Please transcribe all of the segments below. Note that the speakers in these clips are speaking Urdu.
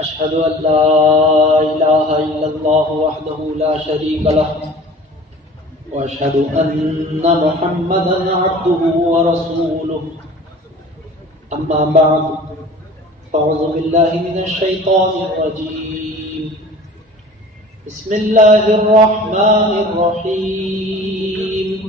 أشهد أن لا إله إلا الله وحده لا شريك له وأشهد أن محمدا عبده ورسوله أما بعد فأعوذ بالله من الشيطان الرجيم بسم الله الرحمن الرحيم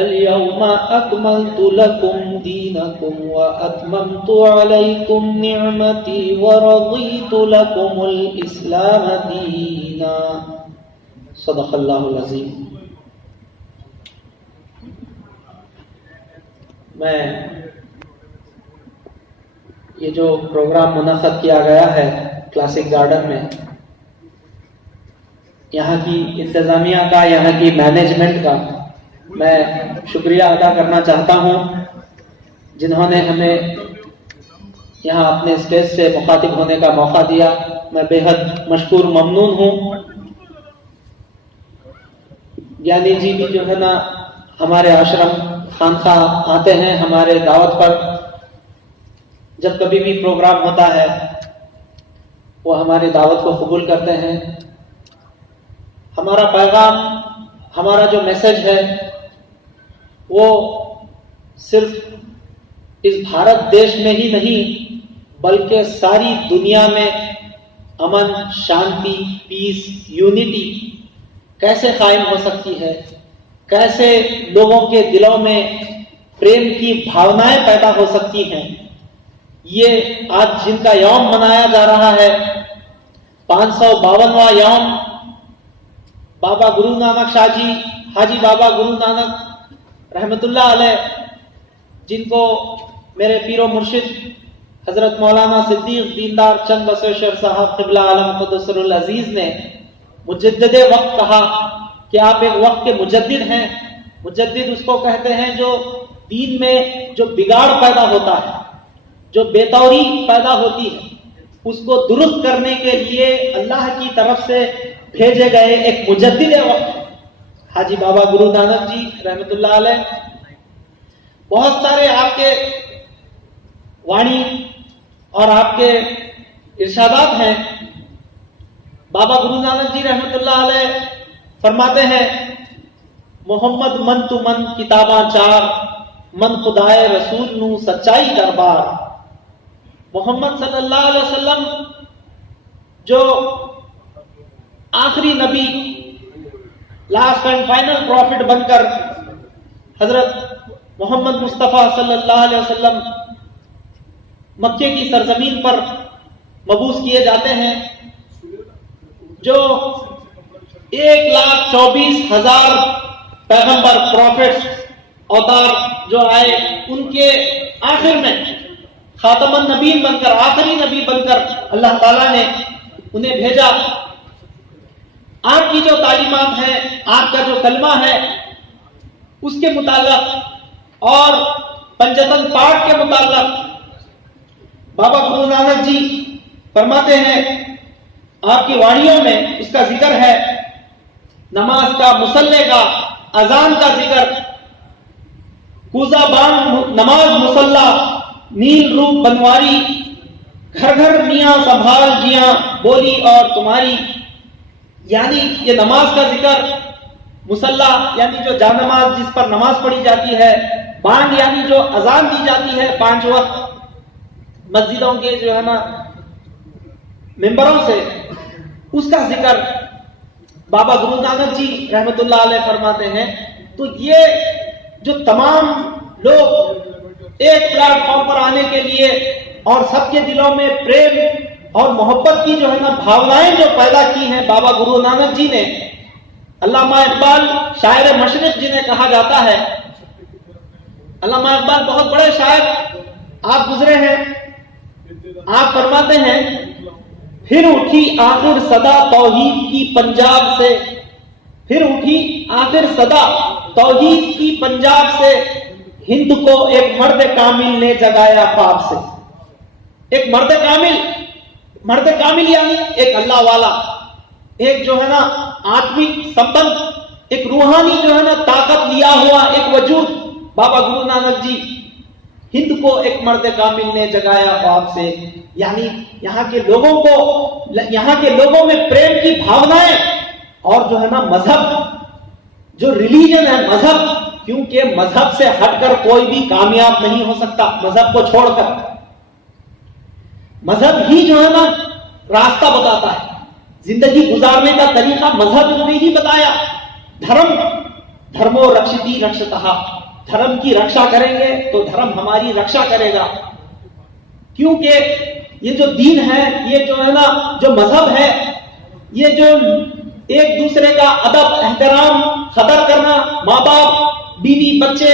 اليوم أكملت لكم دينكم وأتممت عليكم نعمتي ورضيت لكم الإسلام دينا صدق اللہ العظیم۔ میں یہ جو پروگرام منعقد کیا گیا ہے کلاسک گارڈن میں، یہاں کی انتظامیہ کا، یہاں کی مینجمنٹ کا میں شکریہ ادا کرنا چاہتا ہوں، جنہوں نے ہمیں یہاں اپنے اسٹیج سے مخاطب ہونے کا موقع دیا۔ میں بے حد مشکور ممنون ہوں۔ گیانی جی بھی جو ہے نا ہمارے آشرم خانقاہ آتے ہیں، ہمارے دعوت پر جب کبھی بھی پروگرام ہوتا ہے وہ ہماری دعوت کو قبول کرتے ہیں۔ ہمارا پیغام، ہمارا جو میسج ہے وہ صرف اس بھارت دیش میں ہی نہیں بلکہ ساری دنیا میں امن، شانتی، پیس، یونٹی کیسے قائم ہو سکتی ہے، کیسے لوگوں کے دلوں میں پریم کی بھاونائیں پیدا ہو سکتی ہیں، یہ آج جن کا یوم منایا جا رہا ہے 552واں یوم بابا گرو نانک شاہ جی، حاجی بابا گرو نانک رحمت اللہ علیہ، جن کو میرے پیر و مرشد حضرت مولانا صدیق دیندار چند بسویشور صاحب قبلہ عالم قدس سر العزیز نے مجدد وقت کہا کہ آپ ایک وقت کے مجدد ہیں۔ مجدد اس کو کہتے ہیں جو دین میں جو بگاڑ پیدا ہوتا ہے، جو بے توری پیدا ہوتی ہے، اس کو درست کرنے کے لیے اللہ کی طرف سے بھیجے گئے ایک مجدد وقت حاجی بابا گرو نانک جی رحمت اللہ علیہ۔ بہت سارے آپ کے وانی اور آپ کے ارشادات ہیں۔ بابا گرو نانک جی رحمت اللہ علیہ فرماتے ہیں، محمد من تو من کتاباں چار، من خدائے رسول نو سچائی دربار۔ محمد صلی اللہ علیہ وسلم جو آخری نبی، لاسٹ اینڈ فائنل پروفٹ بن کر حضرت محمد مصطفیٰ صلی اللہ علیہ وسلم مکے کی سرزمین پر مبعوث کیے جاتے ہیں، جو 1,24,000 پیغمبر، پروفٹس، اوتار جو آئے، ان کے آخر میں خاتم النبیین بن کر، آخری نبی بن کر اللہ تعالیٰ نے انہیں بھیجا۔ آپ کی جو تعلیمات ہیں، آپ کا جو کلمہ ہے، اس کے متعلق اور پنجتن پاٹ کے متعلق بابا گرو نانک جی فرماتے ہیں، آپ کی واڑیوں میں اس کا ذکر ہے، نماز کا، مصلے کا، اذان کا ذکر، کوزہ بانگ نماز مصلح، نیل روپ بنواری، گھر گھر میاں سنبھال جیاں، بولی اور تمہاری، یعنی یہ نماز کا ذکر، مصلح یعنی جو جانماز جس پر نماز پڑھی جاتی ہے، بانگ یعنی جو اذان دی جاتی ہے 5 وقت مسجدوں کے جو ہے نا ممبروں سے، اس کا ذکر بابا گرو نانک جی رحمت اللہ علیہ فرماتے ہیں۔ تو یہ جو تمام لوگ ایک پلیٹ فارم پر آنے کے لیے اور سب کے دلوں میں پریم اور محبت کی جو ہے نا بھاونائیں جو پیدا کی ہیں بابا گرو نانک جی نے، علامہ اقبال شاعر مشرق جنہیں کہا جاتا ہے، علامہ اقبال بہت بڑے شاعر آپ گزرے ہیں۔ آپ فرماتے ہیں، پھر اٹھی آخر صدا توحید کی پنجاب سے، پھر اٹھی آخر صدا توحید کی پنجاب سے، ہند کو ایک مرد کامل نے جگایا خواب سے۔ ایک مرد کامل، مرد کامل یعنی ایک اللہ والا، ایک جو ہے نا آتمک سمبند، ایک روحانی جو ہے نا طاقت لیا ہوا ایک وجود بابا گرو نانک جی ہند کو ایک مرد کامل نے جگایا خواب سے. یعنی یہاں کے لوگوں میں پریم کی بھاونائیں اور جو ہے نا مذہب، جو ریلیجن ہے مذہب، کیونکہ مذہب سے ہٹ کر کوئی بھی کامیاب نہیں ہو سکتا. مذہب کو چھوڑ کر مذہب ہی جو ہے نا راستہ بتاتا ہے. زندگی گزارنے کا طریقہ مذہب نے ہی بتایا. دھرمو رکشتی رکشتہ، دھرم کی رکشا کریں گے تو دھرم ہماری رکشا کرے گا. کیونکہ یہ جو دین ہے، یہ جو ہے نا جو مذہب ہے، یہ جو ایک دوسرے کا ادب احترام قدر کرنا، ماں باپ بیوی بچے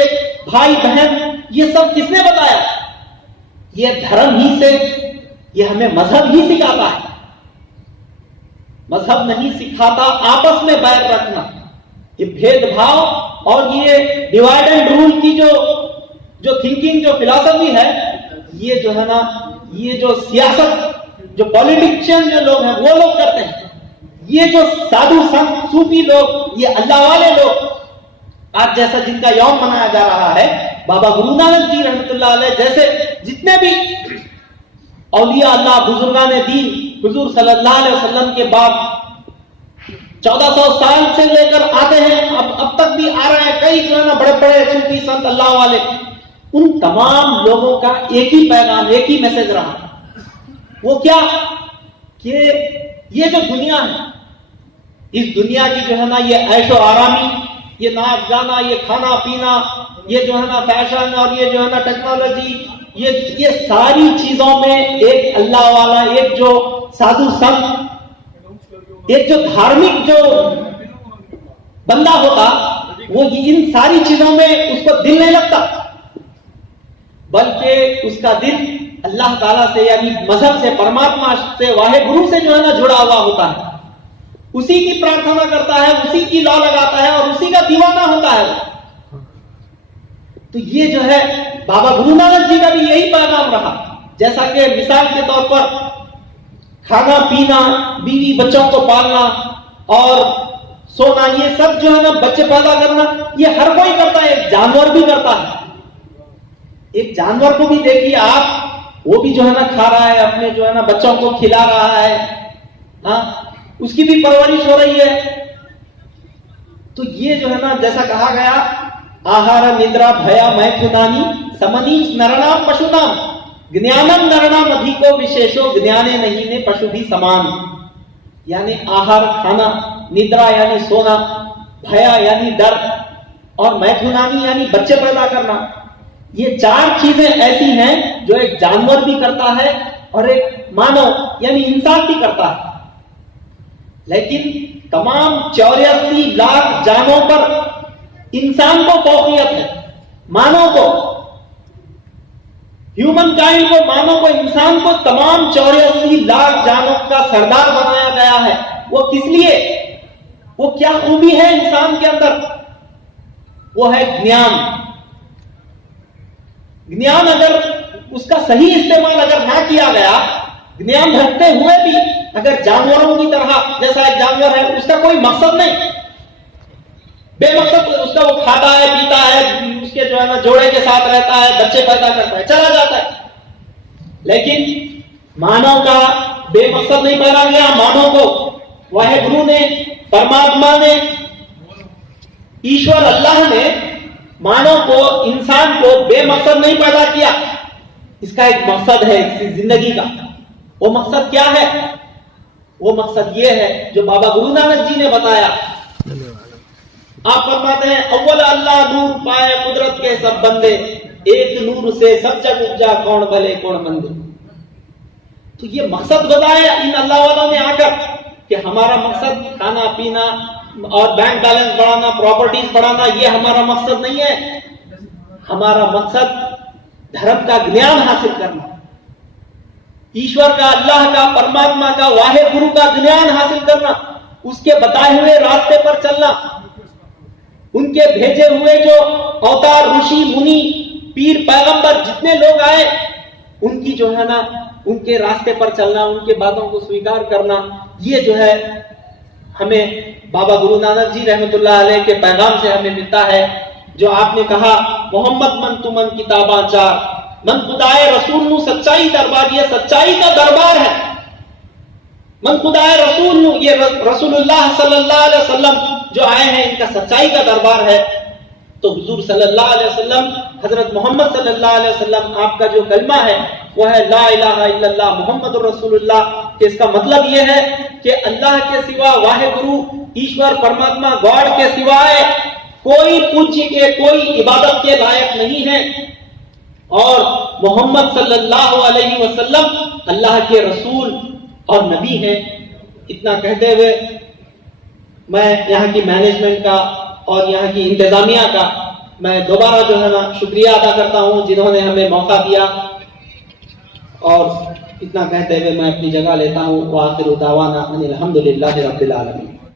بھائی بہن، یہ سب کس نے بتایا؟ یہ دھرم ہی سے، یہ ہمیں مذہب ہی سکھاتا ہے. مذہب نہیں سکھاتا آپس میں بیر رکھنا، یہ بھید بھاؤ اور یہ ڈیوائڈ اینڈ رول کی جو تھنکنگ، جو فلاسفی ہے، یہ جو ہے نا یہ جو سیاست، جو پولیٹیشین جو لوگ ہیں وہ لوگ کرتے ہیں. یہ جو سادھو سنت صوفی لوگ، یہ اللہ والے لوگ، آج جیسا جن کا یوم منایا جا رہا ہے، بابا گرو نانک جی رحمۃ اللہ علیہ جیسے جتنے بھی اولیاء اللہ بزرگان دین حضور صلی اللہ علیہ وسلم کے بعد 1400 سال سے لے کر آتے ہیں، اب تک بھی آ رہے ہیں کئی جو ہے نا بڑے بڑے صوفی سنت اللہ والے. ان تمام لوگوں کا ایک ہی پیغام، ایک ہی میسج رہا. وہ کیا کہ یہ جو دنیا ہے، اس دنیا کی جو ہے نا یہ عیش و آرامی، یہ ناچ گانا، یہ کھانا پینا، یہ جو ہے نا فیشن اور یہ جو ہے نا ٹیکنالوجی، یہ ساری چیزوں میں ایک اللہ والا، ایک جو سادھو سنت، ایک جو دھارمک جو بندہ ہوتا، وہ ان ساری چیزوں میں اس کو دل نہیں لگتا، بلکہ اس کا دل اللہ تعالیٰ سے یعنی مذہب سے، پرماتما سے، واحد گرو سے جو ہے نا جڑا ہوا ہوتا ہے. اسی کی پرارتھنا کرتا ہے، اسی کی لا لگاتا ہے اور اسی کا دیوانہ ہوتا ہے. تو یہ جو ہے بابا گرو نانک جی کا بھی یہی پیغام رہا. جیسا کہ مثال کے طور پر کھانا پینا، بیوی بچوں کو پالنا اور سونا، یہ سب جو ہے نا بچے پیدا کرنا، یہ ہر کوئی کرتا ہے. ایک جانور بھی کرتا ہے. ایک جانور کو بھی دیکھیے آپ، وہ بھی جو ہے نا کھا رہا ہے، اپنے جو ہے نا بچوں کو کھلا رہا ہے، ہاں اس کی بھی پرورش ہو رہی ہے. تو یہ جو ہے نا جیسا کہا گیا، آہار ندرا بھیا میتھنانی سمنیش نرنام پشونام گنیانم نرنام ادھیکو وشیشو گنیانے نہیں نے پشو بھی سمان. یعنی آہار کھانا، ندرا یعنی سونا، بھیا یعنی ڈر، اور میتھنانی یعنی بچے پیدا کرنا. یہ چار چیزیں ایسی ہیں جو ایک جانور بھی کرتا ہے اور ایک مانو یعنی انسان بھی کرتا ہے. لیکن تمام 84 لاکھ جانوں پر انسان کو فوقیت ہے. مانو کو، ہیومن کائنڈ کو، مانو کو، انسان کو تمام 84 لاکھ جانوں کا سردار بنایا گیا ہے. وہ کس لیے؟ وہ کیا خوبی ہے انسان کے اندر؟ وہ ہے گیان. گیان اگر اس کا صحیح استعمال اگر نہ کیا گیا، گیان رکھتے ہوئے بھی اگر جانوروں کی طرح، جیسا ایک جانور ہے اس کا کوئی مقصد نہیں، بے مقصد اس کا وہ کھاتا ہے پیتا ہے، اس کے جو ہے نا جوڑے کے ساتھ رہتا ہے، بچے پیدا کرتا ہے، چلا جاتا ہے. لیکن مانو کا بے مقصد نہیں پیدا گیا. مانو کو واحد گرو نے، پرماتما نے، ایشور اللہ نے مانو کو، انسان کو بے مقصد نہیں پیدا کیا. اس کا ایک مقصد ہے اس زندگی کا. وہ مقصد کیا ہے؟ وہ مقصد یہ ہے جو بابا گرو نانک جی نے بتایا. آپ فرماتے ہیں، اول اللہ نور پائے قدرت کے سب بندے، ایک نور سے سب جگ اپجا کون بھلے کون مندے. تو یہ مقصد بتایا ان اللہ والوں نے آ کر کہ ہمارا مقصد کھانا پینا اور بینک بیلنس بڑھانا، پراپرٹیز بڑھانا، یہ ہمارا مقصد نہیں ہے. ہمارا مقصد دھرم کا گیان حاصل کرنا، ایشور کا، اللہ کا، پرماتما کا، واحد گرو کا گیان حاصل کرنا، اس کے بتائے ہوئے راستے پر چلنا، ان کے بھیجے ہوئے جو اوتار، رشی، منی، پیر، پیغمبر جتنے لوگ آئے، ان کی جو ہے نا ان کے راستے پر چلنا، ان کے باتوں کو سویکار کرنا. یہ جو ہے ہمیں بابا گرو نانک جی رحمت اللہ علیہ کے پیغام سے ہمیں ملتا ہے. جو آپ نے کہا، محمد من تمن کتاباں چار، من خدائے رسول نو سچائی دربار، یہ سچائی کا دربار ہے. من خدائے رسول نو، یہ رسول اللہ صلی اللہ علیہ وسلم جو آئے ہیں ان کا سچائی کا دربار ہے. تو حضور صلی اللہ علیہ وسلم، حضرت محمد صلی اللہ علیہ وسلم، آپ کا جو کلمہ ہے وہ ہے لا الہ الا اللہ محمد الرسول اللہ. کہ اس کا مطلب یہ ہے کہ اللہ کے سوا، واحد گرو ایشور پرماتما گاڈ کے سوائے کوئی پوجیہ کے، کوئی عبادت کے لائق نہیں ہے، اور محمد صلی اللہ علیہ وسلم اللہ کے رسول اور نبی ہیں. اتنا کہتے ہوئے میں یہاں کی مینجمنٹ کا اور یہاں کی انتظامیہ کا میں دوبارہ جو ہے نا شکریہ ادا کرتا ہوں جنہوں نے ہمیں موقع دیا. اور اتنا کہتے ہوئے میں اپنی جگہ لیتا ہوں. وآخر دعوانا ان الحمد للہ رب العالمین.